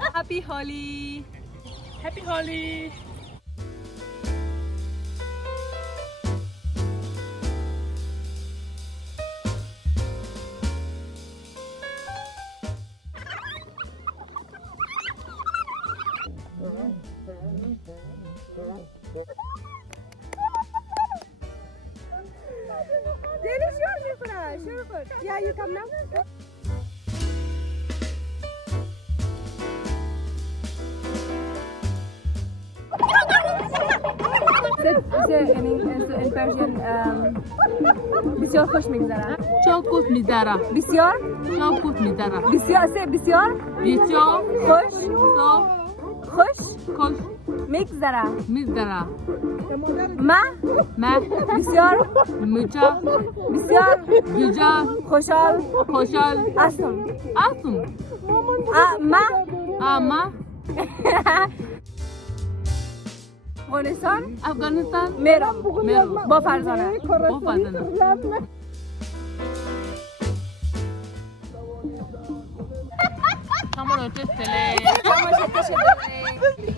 Happy Holi. Happy Holi. There is your difference. Sure, good. Yeah, you come now. in Persian بسیار خوش میگذره. çok خوش می‌داره. بسیار çok خوش می‌داره. بسیار سه بسیار بسیار خوش خوش خوش میگذره. می‌داره. ما بسیار می‌چه بسیار بسیار خوشحال خوشحال هستم. هستم. اما افغانستان افغانستان میرم میرم با فرزانه. با فرزانه. Kamu noches tele. Vamos a